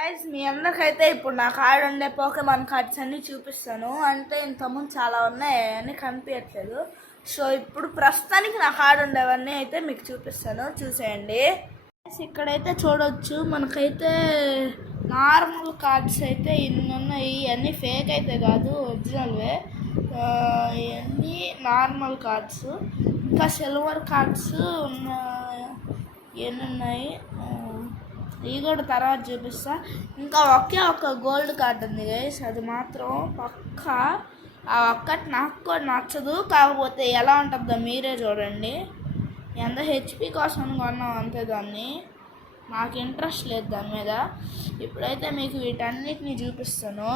Guys మీ అందరికైతే ఇప్పుడు నా card ఉండే పోకేమాన్ కార్డ్స్ అన్నీ చూపిస్తాను. అంటే ఇంతకుముందు చాలా ఉన్నాయి అని కనిపించట్లేదు. సో ఇప్పుడు ప్రస్తుతానికి నా కార్డు ఉండేవన్నీ అయితే మీకు చూపిస్తాను, చూసేయండి. ఇక్కడైతే చూడవచ్చు మనకైతే నార్మల్ కార్డ్స్ అయితే ఇన్ని ఉన్నాయి. ఇవన్నీ ఫేక్ అయితే కాదు, ఒరిజినల్వే. ఇవన్నీ నార్మల్ కార్డ్స్. ఇంకా సిల్వర్ కార్డ్స్ ఎన్ని ఉన్నాయి ఇవి కూడా తర్వాత చూపిస్తా. ఇంకా ఒక గోల్డ్ కార్డ్ ఉంది గైస్, అది మాత్రం పక్కా. ఆ ఒక్కటి నాకు కూడా నచ్చదు, కాకపోతే ఎలా ఉంటుందో మీరే చూడండి. ఎంత హెచ్పి కోసం కొన్నాం అంతే, దాన్ని నాకు ఇంట్రెస్ట్ లేదు దాని మీద. ఇప్పుడైతే మీకు వీటన్నిటిని చూపిస్తాను.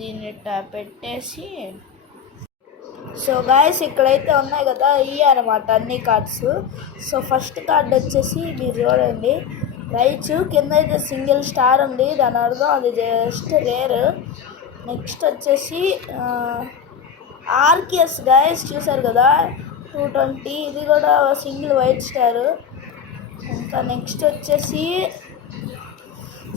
దీన్ని పెట్టేసి, సో గాయస్ ఇక్కడైతే ఉన్నాయి కదా, ఇవి అనమాట అన్ని కార్డ్స్. సో ఫస్ట్ కార్డ్ వచ్చేసి మీరు చూడండి, రైచు కింద అయితే సింగిల్ స్టార్ ఉంది, దాని అర్థం అది జస్ట్ రేర్. నెక్స్ట్ వచ్చేసి ఆర్కియస్ గాయస్, చూసారు కదా 220, ఇది కూడా సింగిల్ వైట్ స్టార్. ఇంకా నెక్స్ట్ వచ్చేసి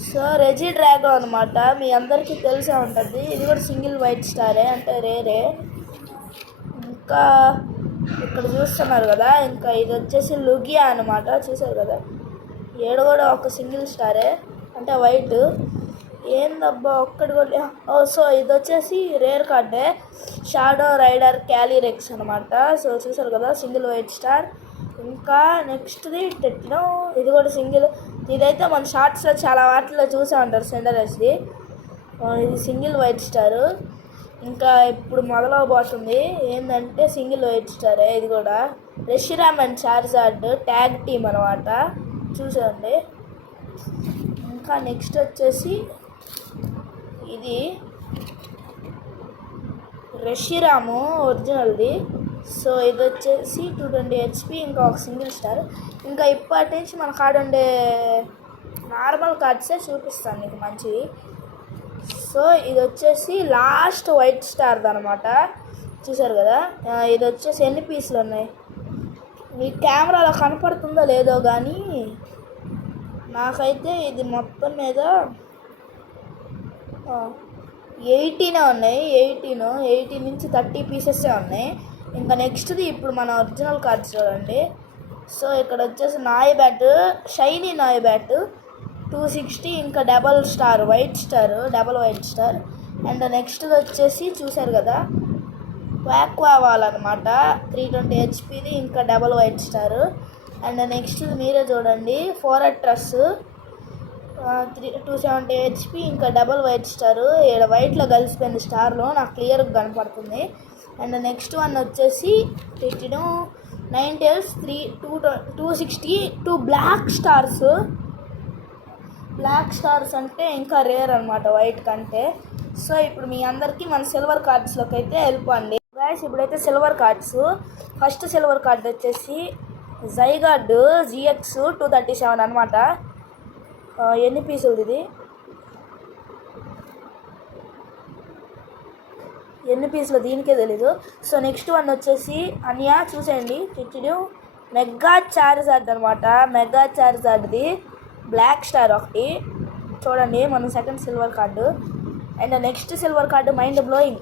సో రెజీ డ్రాగో అనమాట, మీ అందరికీ తెలిసే ఉంటుంది. ఇది కూడా సింగిల్ వైట్ స్టారే, అంటే రేరే. ఇంకా ఇక్కడ చూస్తున్నారు కదా, ఇంకా ఇది వచ్చేసి లుగియా అనమాట, చూసారు కదా, ఏడు కూడా ఒక సింగిల్ స్టారే, అంటే వైట్. ఏందబ్బా ఒక్కటి కూడా. సో ఇది వచ్చేసి రేర్ కార్డే, షాడో రైడర్ క్యాలీరెక్స్ అనమాట. సో చూసారు కదా, సింగిల్ వైట్ స్టార్. ఇంకా నెక్స్ట్ది టెట్నో, ఇది కూడా సింగిల్. ఇదైతే మన షార్ట్స్లో చాలా వాటిలో చూసే ఉంటారు, సెండరెస్ది. ఇది సింగిల్ వైట్ స్టారు. ఇంకా ఇప్పుడు మొదలవబోతుంది ఏంటంటే సింగిల్ వైట్ స్టారే, ఇది కూడా రెషిరామ్ అండ్ చార్జార్డ్ ట్యాగ్ టీమ్ అనమాట, చూసేయండి. ఇంకా నెక్స్ట్ వచ్చేసి ఇది రెషిరాము ఒరిజినల్ది. సో ఇది వచ్చేసి 220 హెచ్పి, ఇంకా ఒక సింగిల్ స్టార్. ఇంకా ఇప్పటి నుంచి మన కార్డు ఉండే నార్మల్ కార్డ్సే చూపిస్తాను మీకు మంచివి. సో ఇది వచ్చేసి లాస్ట్ వైట్ స్టార్ది అనమాట, చూసారు కదా. ఇది వచ్చేసి ఎన్ని పీసులు ఉన్నాయి, మీ కెమెరాలో కనపడుతుందో లేదో కానీ నాకైతే ఇది మొత్తం మీద 18 ఉన్నాయి. 18 నుంచి 30 పీసెస్సే ఉన్నాయి. ఇంకా నెక్స్ట్ది ఇప్పుడు మన ఒరిజినల్ కార్డ్స్ చూడండి. సో ఇక్కడ వచ్చేసి నాయ్ బ్యాట్, షైనీ నాయ్ బ్యాట్ 260, ఇంకా double star white star, double white star. And next వచ్చేసి చూసారు కదా, వాక్వా వాల్ అనమాట, 320 హెచ్పిది, ఇంకా double white star. And next మీరే చూడండి, ఫోరట్రస్ 270 హెచ్పి, ఇంకా డబల్ వైట్ స్టార్. ఇక్కడ వైట్లో కలిసిపోయింది స్టార్లో, నాకు క్లియర్గా కనపడుతుంది. అండ్ నెక్స్ట్ వన్ వచ్చేసి 9 tails 260, 2 black stars. Black stars అంటే ఇంకా రేర్ అనమాట వైట్ కంటే. సో ఇప్పుడు మీ అందరికీ మన సిల్వర్ కార్డ్స్లోకి అయితే వెళ్ళిపోండి గాయస్. ఇప్పుడైతే silver cards, first silver card వచ్చేసి జైగార్డ్ జిఎక్స్ 237 అనమాట. ఎన్ని పీసులు ఇది, ఎన్ని పీసులు దీనికే తెలీదు. సో నెక్స్ట్ వన్ వచ్చేసి అనియా, చూసేయండి, చిచ్చిడు మెగా చార్జార్డ్ అనమాట, మెగా చార్జార్డ్ది బ్లాక్ స్టార్ ఒకటి, చూడండి మన second silver card. And next silver card mind blowing,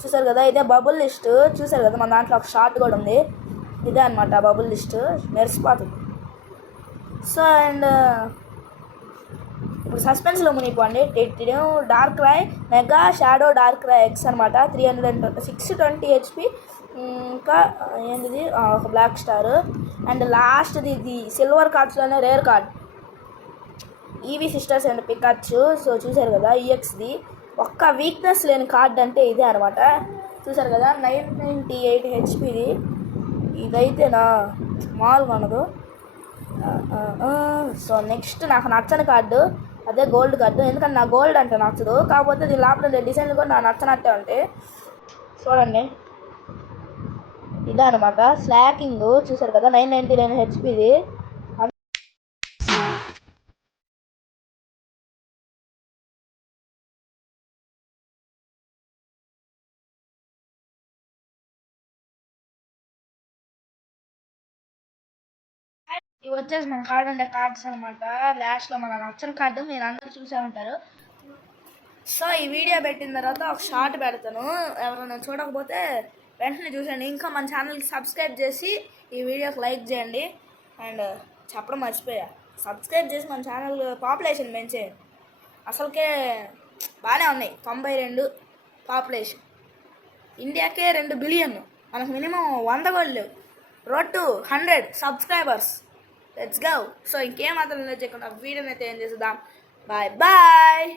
చూసారు కదా, ఇదే బబుల్ లిస్ట్. చూసారు కదా మన దాంట్లో ఒక షార్ట్ కూడా ఉంది, ఇదే అనమాట బబుల్ లిస్ట్, మెరిసిపోతుంది. సో అండ్ ఇప్పుడు సస్పెన్స్లో మునిగిపోండి. డార్క్ రై మెగా షాడో డార్క్ రై ఎక్స్ అనమాట, 620 హెచ్పి, ఇంకా ఏంటిది ఒక బ్లాక్ స్టార్. అండ్ లాస్ట్ది ఇది సిల్వర్ కార్డ్స్లోనే rare card, Eevee sisters and Pikachu. So చూసారు కదా, ఈఎక్స్ది ఒక్క వీక్నెస్ లేని కార్డ్ అంటే ఇదే అనమాట, చూసారు కదా, 998 హెచ్పిది. ఇదైతే నా మామూలుగా ఉండదు. సో నెక్స్ట్ నాకు నచ్చని కార్డు అదే గోల్డ్ కార్డు, ఎందుకంటే నా గోల్డ్ అంటే నచ్చదు, కాకపోతే దీని లోపల డిజైన్లు కూడా నాకు నచ్చనట్టే ఉంటాయి. చూడండి ఇదే అనమాట స్లాకింగ్, చూసారు కదా, 999 హెచ్పిది. ఇవి వచ్చేసి మన కార్డు ఉండే కార్డ్స్ అనమాట. లాస్ట్లో మన నచ్చని కార్డు మీరు అందరూ చూసే ఉంటారు. సో ఈ వీడియో పెట్టిన తర్వాత ఒక షార్ట్ పెడతాను, ఎవరైనా చూడకపోతే వెంటనే చూసండి. ఇంకా మన ఛానల్కి సబ్స్క్రైబ్ చేసి ఈ వీడియోకి లైక్ చేయండి. అండ్ చెప్పడం మర్చిపోయా, సబ్స్క్రైబ్ చేసి మన ఛానల్ పాపులేషన్ పెంచేయండి. అసలుకే బాగానే ఉన్నాయి, 92 పాపులేషన్. ఇండియాకే 2 బిలియన్, మనకు మినిమం 100 కూడా లేవు. Road to 100 subscribers. Let's go. So ఇంకేం మాత్రం లేకుండా వీడియోని అయితే ఏం చేద్దాం. Bye bye.